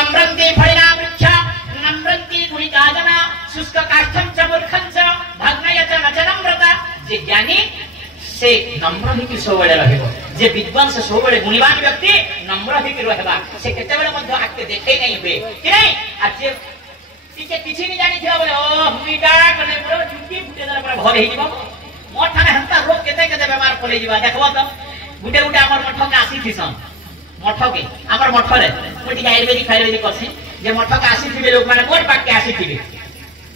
नम्रन्ते फलिना वृक्ष नम्रन्ते गुणिका जना शुष्क काष्ठं च मूर्खं च भग्नयत न च नम्रता। जे ज्ञानी से नम्र होकर सबले रहबो, जे विद्वान से सबले गुणवान व्यक्ति नम्र होकर रहबा से केते बेले मध्य आके देखै नै बे कि नै। आ जे टिके किछि नै जानि थिया बोले ओ हुमिका कने मोर चुटी फुटे दला पर भर हे जिवो मोर ठाने हंता रोग केते केते बेमार पले जिवा देखबो त गुटे गुटे हमर मठ के आसी थिसन मठ के हमर मठ रे मोटी आयुर्वेदिक आयुर्वेदिक अछि जे मठ के आसी थिबे लोक माने मोर पाक के आसी थिबे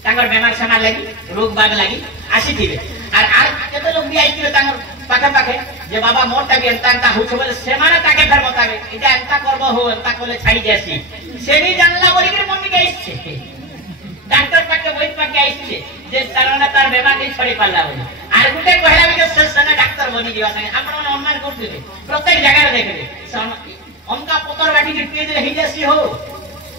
तांगर बेमार समा लागि रोग बाग लागि आसी थिबे आर केते लोग भी आइथिबे तांगर पाखे पाखे जे बाबा मोर ताके एंता होछ बोले से माने ताके फेर बताबे इटा एंता करबो हो एंता कोले छाई जासी सेनी जानला बोली के मन के आइछे डॉक्टर पाके वैद पाके आइछे जे तारना तार बेमार के छड़ी पाला बोली आर गुटे कहला के सने डॉक्टर बनी जीवा संगे आपण मन अनुमान करथिबे प्रत्येक जगह देखबे हमका पतर बाटी के पेज रे ही जासी हो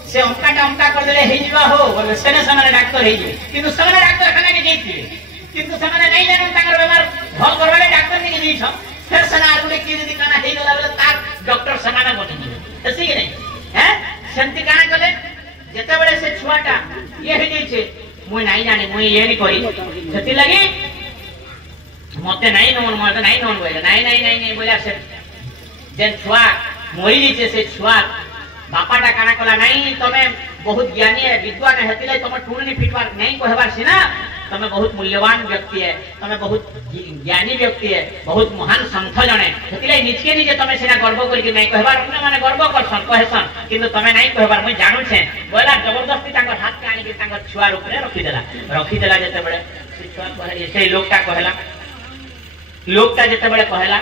से हमका कर देले हे जीवा हो बोले सेने सने डॉक्टर हे जे किंतु सने डॉक्टर खाना के जेथिबे किंतु सने नै जानन ताकर बेमार भल करवाले डॉक्टर ने जे छ फिर सना आर गुटे के जदी काना हे गला बोले तार डॉक्टर समाना बनि जीवे तसी के नै हैं संति काना कले जेते बळे से छुआटा ये हे जे छे मुई नै जाने मुई ये नि करी जति लागि मते नै नन मते नै नन बोले नै बोला से जे छुआ मोरी जे से छुआ बापाटा काना कला नै तमे बहुत ज्ञानी है विद्वान है हेतिले तमे टूनी फिटवार नै कहबार सिना तमे बहुत मूल्यवान व्यक्ति है तमे बहुत ज्ञानी व्यक्ति है बहुत महान संत जने हेतिले निचके निजे तमे सिना गर्व करि के नै कहबार अन्य माने गर्व करसन कहसन किंतु तमे नै कहबार মই जानू छे बोला जबरदस्ती तांगर हाथ के आनी के तांगर छुआ रूप रे रखि देला जते बळे से छुआ कहले से लोकटा जते बळे कहला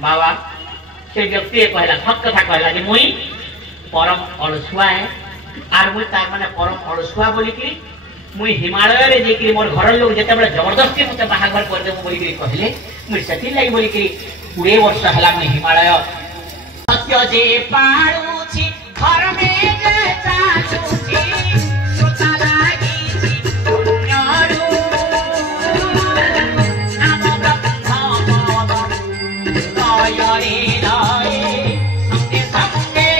बाबा से व्यक्ति कहला सत कथा कहला जे moi परम अलसुआ है आर मुई तार माने परम अलसुआ बोली कि मुई हिमालय रे जेकि मोर घर लोग जते बळे जबरदस्ती मते बाहाघर कर दे बोली कि कहले मुई सती लागि बोली कि 20 वर्ष हला मुई हिमालय सत्य जे पाळुछि घर में जे चालुछि सोचा लागि छी पुण्यरु नाम ब्रह्म दयारे लाए संगे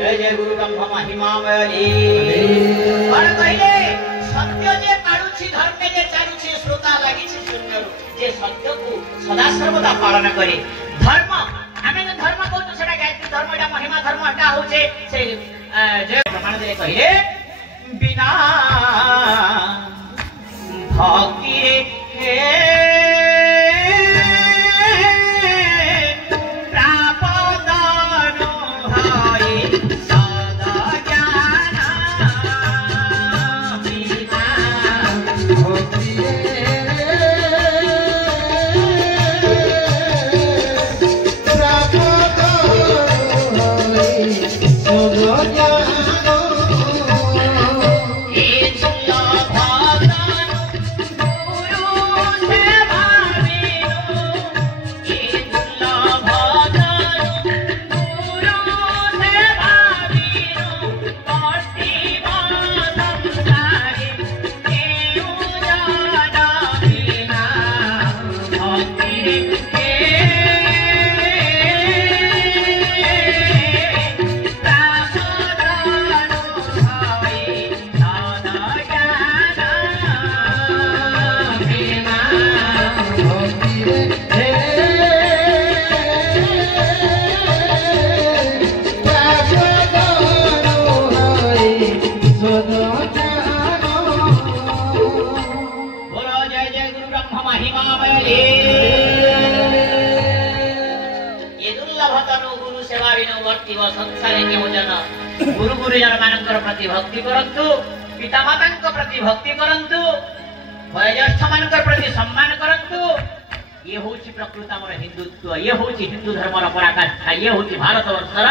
जय जय गुरु ब्रह्म महिमा बली और कहले सत्य जे पाडुछि धर्म जे चालुछि श्रोता लागिछि सुन्दर जे सत्य को सदा सर्वदा पालन करे धर्म हमें धर्म को तो सेटा गायत्री धर्म एटा महिमा धर्म एटा होचे से जे प्रमाण दे कहले बिना भक्ति हे संसारे केउ जन गुरु गुरुजन मानकर प्रति भक्ति करंतु पिता मातांक प्रति भक्ति करंतु वयोज्येष्ठ मानकर प्रति सम्मान करंतु ये होची प्रकृत हमर हिंदुत्व ये होची हिंदू धर्मर पराकाष्ठा ये होची भारतवर्षर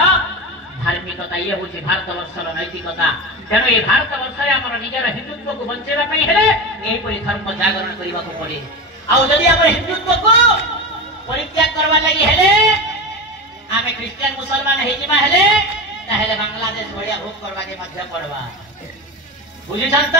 धार्मिकता ये होची भारतवर्षर नैतिकता तेणु ये भारतवर्षरे हमर निजर हिंदुत्व को बंचेबा पई हेले एही परि धर्म जागरण करिबा को पड़े आउ जदि हम हिंदुत्व को परित्याग करवा लगी हेले आमे क्रिश्चियन मुसलमान हेजिमा हेले ताहेले बांग्लादेश भड़िया भोग करवा के मध्य पड़वा बुझी छंत